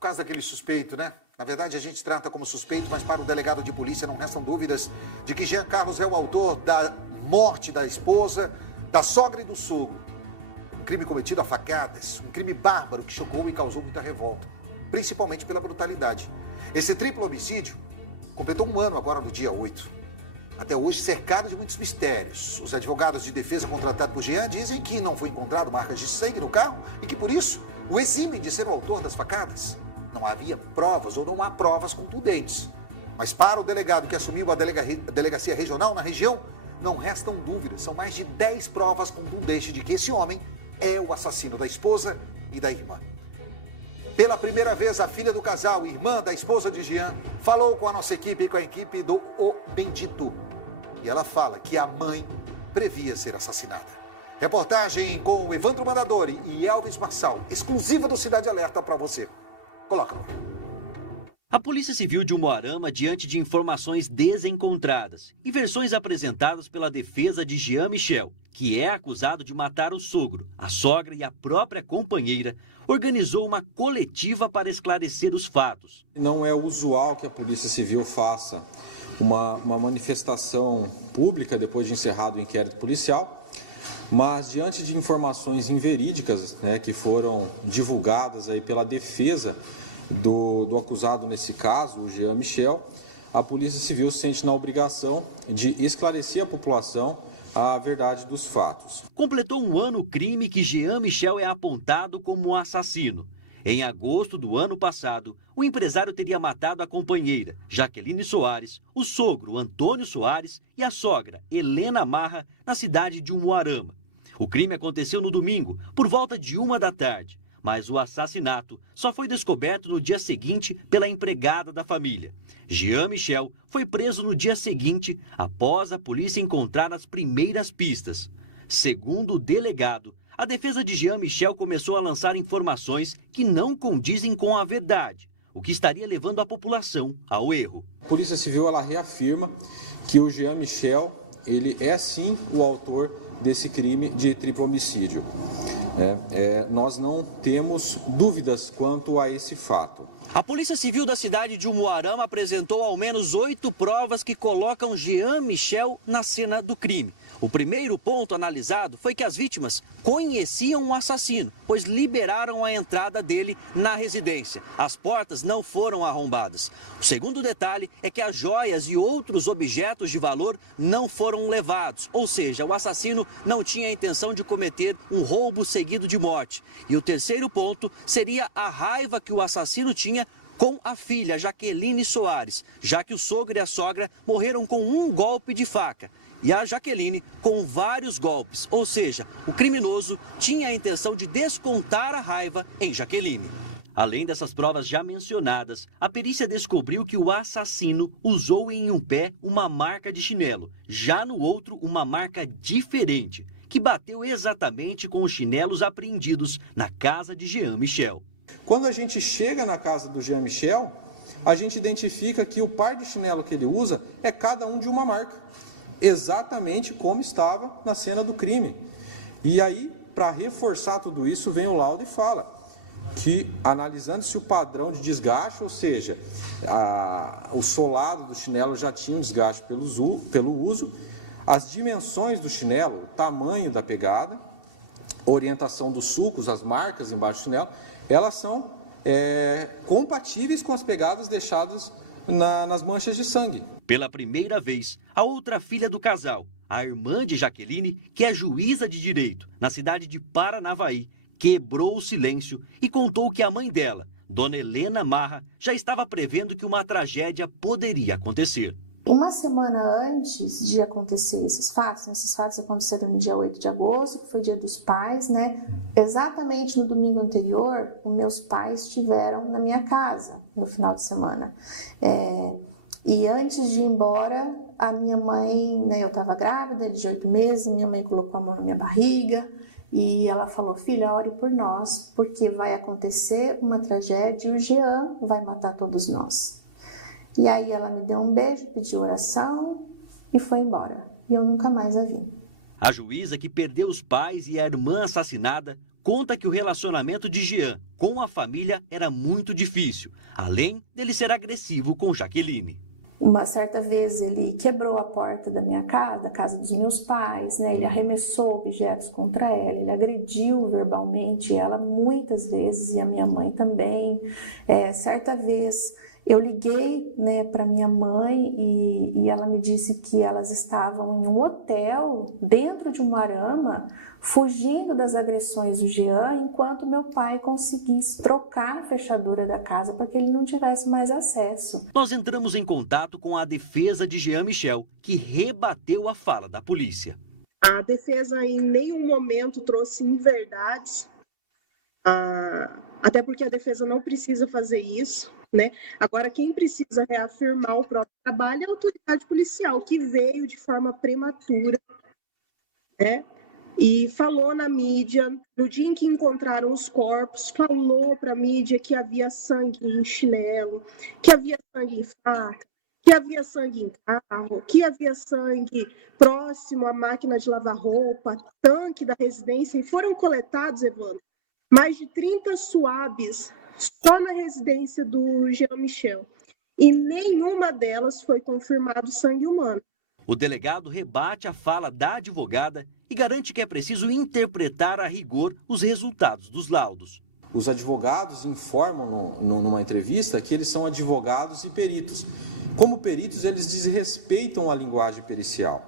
caso daquele suspeito, né? Na verdade, a gente trata como suspeito, mas para o delegado de polícia não restam dúvidas de que Jean Carlos é o autor da morte da esposa, da sogra e do sogro. Um crime cometido a facadas, um crime bárbaro que chocou e causou muita revolta, principalmente pela brutalidade. Esse triplo homicídio completou um ano agora no dia 8. Até hoje, cercado de muitos mistérios. Os advogados de defesa contratados por Jean dizem que não foi encontrado marcas de sangue no carro e que, por isso, o exime de ser o autor das facadas. Não havia provas ou não há provas contundentes. Mas para o delegado que assumiu a delegacia regional na região, não restam dúvidas. São mais de 10 provas contundentes de que esse homem é o assassino da esposa e da irmã. Pela primeira vez, a filha do casal, irmã da esposa de Jean, falou com a nossa equipe e com a equipe do O Bendito. E ela fala que a mãe previa ser assassinada. Reportagem com o Evandro Mandadori e Elvis Marçal, exclusiva do Cidade Alerta para você. Coloca no ar. A Polícia Civil de Umuarama, diante de informações desencontradas e versões apresentadas pela defesa de Jean Michel, que é acusado de matar o sogro, a sogra e a própria companheira, organizou uma coletiva para esclarecer os fatos. Não é usual que a Polícia Civil faça uma manifestação pública depois de encerrado o inquérito policial, mas diante de informações inverídicas, que foram divulgadas aí pela defesa do acusado nesse caso, o Jean Michel, a Polícia Civil se sente na obrigação de esclarecer a população a verdade dos fatos. Completou um ano o crime que Jean Michel é apontado como assassino. Em agosto do ano passado, o empresário teria matado a companheira, Jaqueline Soares, o sogro, Antônio Soares, e a sogra, Helena Marra, na cidade de Umuarama. O crime aconteceu no domingo, por volta de 1 da tarde. Mas o assassinato só foi descoberto no dia seguinte pela empregada da família. Jean Michel foi preso no dia seguinte, após a polícia encontrar as primeiras pistas. Segundo o delegado, a defesa de Jean Michel começou a lançar informações que não condizem com a verdade, o que estaria levando a população ao erro. A Polícia Civil ela reafirma que o Jean Michel ele é sim o autor desse crime de triplo homicídio. Nós não temos dúvidas quanto a esse fato. A Polícia Civil da cidade de Umuarama apresentou ao menos 8 provas que colocam Jean Michel na cena do crime. O primeiro ponto analisado foi que as vítimas conheciam o assassino, pois liberaram a entrada dele na residência. As portas não foram arrombadas. O segundo detalhe é que as joias e outros objetos de valor não foram levados, ou seja, o assassino não tinha a intenção de cometer um roubo seguido de morte. E o terceiro ponto seria a raiva que o assassino tinha com a filha, Jaqueline Soares, já que o sogro e a sogra morreram com um golpe de faca. E a Jaqueline com vários golpes, ou seja, o criminoso tinha a intenção de descontar a raiva em Jaqueline. Além dessas provas já mencionadas, a perícia descobriu que o assassino usou em um pé uma marca de chinelo, já no outro uma marca diferente, que bateu exatamente com os chinelos apreendidos na casa de Jean Michel. Quando a gente chega na casa do Jean Michel, a gente identifica que o par de chinelo que ele usa é cada um de uma marca, exatamente como estava na cena do crime. E aí, para reforçar tudo isso, vem o laudo e fala que, analisando-se o padrão de desgaste, ou seja, o solado do chinelo já tinha um desgaste pelo uso, as dimensões do chinelo, o tamanho da pegada, orientação dos sulcos, as marcas embaixo do chinelo, elas são compatíveis com as pegadas deixadas nas manchas de sangue. Pela primeira vez, a outra filha do casal, a irmã de Jaqueline, que é juíza de direito na cidade de Paranavaí, quebrou o silêncio e contou que a mãe dela, Dona Helena Marra, já estava prevendo que uma tragédia poderia acontecer. Uma semana antes de acontecer esses fatos aconteceram no dia 8 de agosto, que foi dia dos pais, né? Exatamente no domingo anterior, os meus pais estiveram na minha casa no final de semana. E antes de ir embora, a minha mãe, né, eu estava grávida de 8 meses, minha mãe colocou a mão na minha barriga e ela falou: filha, ore por nós, porque vai acontecer uma tragédia e o Jean vai matar todos nós. E aí ela me deu um beijo, pediu oração e foi embora. E eu nunca mais a vi. A juíza, que perdeu os pais e a irmã assassinada, conta que o relacionamento de Jean com a família era muito difícil, além dele ser agressivo com Jaqueline. Uma certa vez ele quebrou a porta da minha casa, da casa dos meus pais, né? Ele arremessou objetos contra ela, ele agrediu verbalmente ela muitas vezes e a minha mãe também. Certa vez eu liguei, né, para minha mãe e ela me disse que elas estavam em um hotel dentro de Umuarama, fugindo das agressões do Jean, enquanto meu pai conseguisse trocar a fechadura da casa para que ele não tivesse mais acesso. Nós entramos em contato com a defesa de Jean Michel, que rebateu a fala da polícia. A defesa em nenhum momento trouxe inverdades, até porque a defesa não precisa fazer isso, né? Agora, quem precisa reafirmar o próprio trabalho é a autoridade policial, que veio de forma prematura, né? E falou na mídia, no dia em que encontraram os corpos, falou para a mídia que havia sangue em chinelo, que havia sangue em faca, que havia sangue em carro, que havia sangue próximo à máquina de lavar roupa, tanque da residência, e foram coletados, Evandro, mais de 30 swabs só na residência do Jean Michel. E nenhuma delas foi confirmado sangue humano. O delegado rebate a fala da advogada e garante que é preciso interpretar a rigor os resultados dos laudos. Os advogados informam numa entrevista que eles são advogados e peritos. Como peritos, eles desrespeitam a linguagem pericial.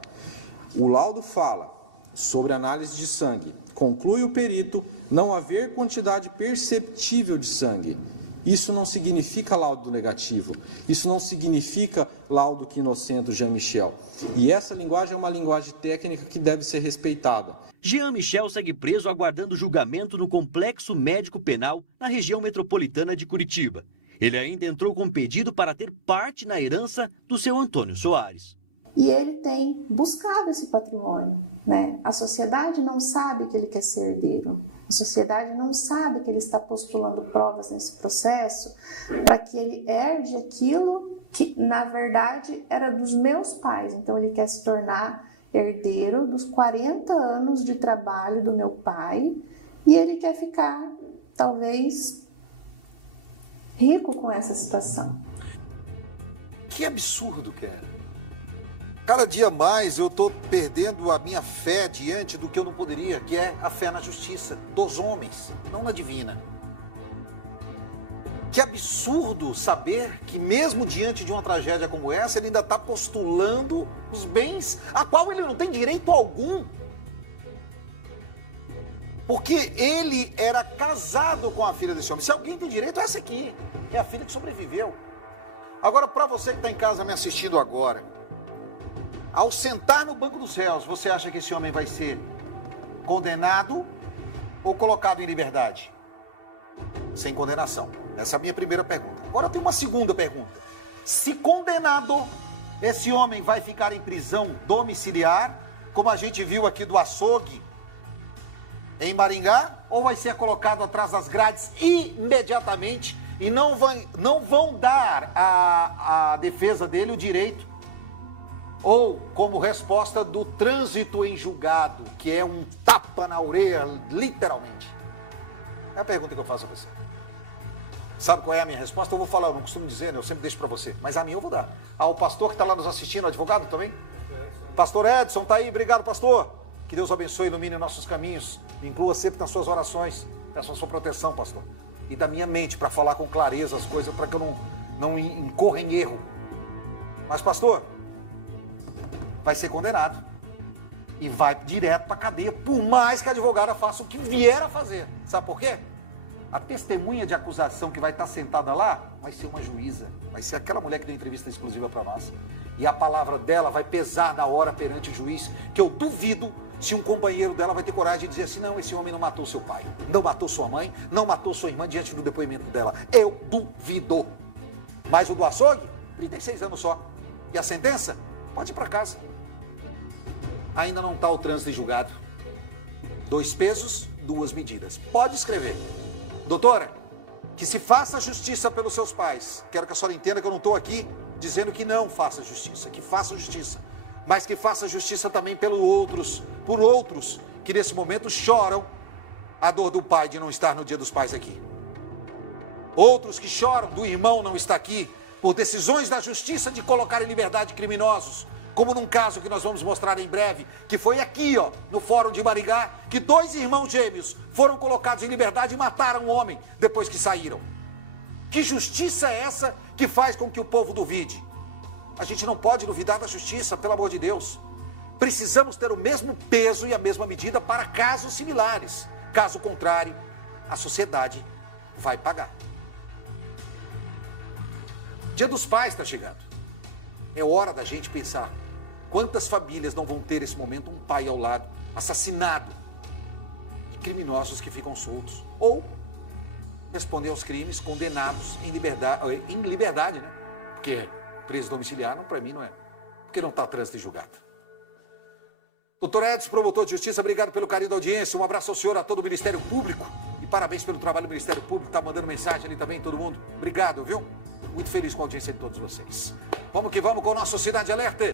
O laudo fala sobre análise de sangue. Conclui o perito não haver quantidade perceptível de sangue. Isso não significa laudo negativo. Isso não significa laudo que inocenta o Jean Michel. E essa linguagem é uma linguagem técnica que deve ser respeitada. Jean Michel segue preso aguardando julgamento no Complexo Médico Penal na região metropolitana de Curitiba. Ele ainda entrou com pedido para ter parte na herança do seu Antônio Soares. E ele tem buscado esse patrimônio, né? A sociedade não sabe que ele quer ser herdeiro. A sociedade não sabe que ele está postulando provas nesse processo para que ele herde aquilo que, na verdade, era dos meus pais. Então, ele quer se tornar herdeiro dos 40 anos de trabalho do meu pai e ele quer ficar, talvez, rico com essa situação. Que absurdo, cara. Cada dia mais eu estou perdendo a minha fé diante do que eu não poderia, que é a fé na justiça dos homens, não na divina. Que absurdo saber que mesmo diante de uma tragédia como essa, ele ainda está postulando os bens a qual ele não tem direito algum. Porque ele era casado com a filha desse homem. Se alguém tem direito, é essa aqui. É a filha que sobreviveu. Agora, para você que está em casa me assistindo agora, ao sentar no banco dos réus, você acha que esse homem vai ser condenado ou colocado em liberdade? Sem condenação. Essa é a minha primeira pergunta. Agora eu tenho uma segunda pergunta. Se condenado, esse homem vai ficar em prisão domiciliar, como a gente viu aqui do açougue, em Maringá, ou vai ser colocado atrás das grades imediatamente e não vão dar à defesa dele o direito, ou como resposta do trânsito em julgado, que é um tapa na orelha, literalmente? É a pergunta que eu faço a você. Sabe qual é a minha resposta? Eu vou falar, eu não costumo dizer, né? Eu sempre deixo para você, mas a minha eu vou dar. O pastor que está lá nos assistindo, o advogado também? Pastor Edson, está aí, obrigado, pastor. Que Deus abençoe e ilumine nossos caminhos. Me inclua sempre nas suas orações. Peço a sua proteção, pastor. E da minha mente para falar com clareza as coisas, para que eu não incorra em erro. Mas, pastor, vai ser condenado. E vai direto para a cadeia, por mais que a advogada faça o que vier a fazer. Sabe por quê? A testemunha de acusação que vai estar sentada lá vai ser uma juíza. Vai ser aquela mulher que deu entrevista exclusiva para nós. E a palavra dela vai pesar na hora perante o juiz, que eu duvido se um companheiro dela vai ter coragem de dizer assim: não, esse homem não matou seu pai, não matou sua mãe, não matou sua irmã, diante do depoimento dela. Eu duvido. Mas o do açougue, 36 anos só. E a sentença? Pode ir para casa. Ainda não está o trânsito julgado. 2 pesos, 2 medidas. Pode escrever. Doutora, que se faça justiça pelos seus pais. Quero que a senhora entenda que eu não estou aqui dizendo que não faça justiça, que faça justiça. Mas que faça justiça também por outros que nesse momento choram a dor do pai de não estar no Dia dos Pais aqui. Outros que choram do irmão não estar aqui por decisões da justiça de colocar em liberdade criminosos, como num caso que nós vamos mostrar em breve, que foi aqui, ó, no Fórum de Maringá, que 2 irmãos gêmeos foram colocados em liberdade e mataram um homem depois que saíram. Que justiça é essa que faz com que o povo duvide? A gente não pode duvidar da justiça, pelo amor de Deus. Precisamos ter o mesmo peso e a mesma medida para casos similares. Caso contrário, a sociedade vai pagar. Dia dos Pais está chegando. É hora da gente pensar quantas famílias não vão ter esse momento um pai ao lado, assassinado, e criminosos que ficam soltos. Ou responder aos crimes condenados em liberdade, né? Porque preso domiciliar, para mim, não é. Porque não está trânsito e julgado. Doutor Edson, promotor de justiça, obrigado pelo carinho da audiência. Um abraço ao senhor, a todo o Ministério Público. E parabéns pelo trabalho do Ministério Público. Está mandando mensagem ali também, todo mundo. Obrigado, viu? Muito feliz com a audiência de todos vocês. Vamos que vamos com o nosso Cidade Alerta.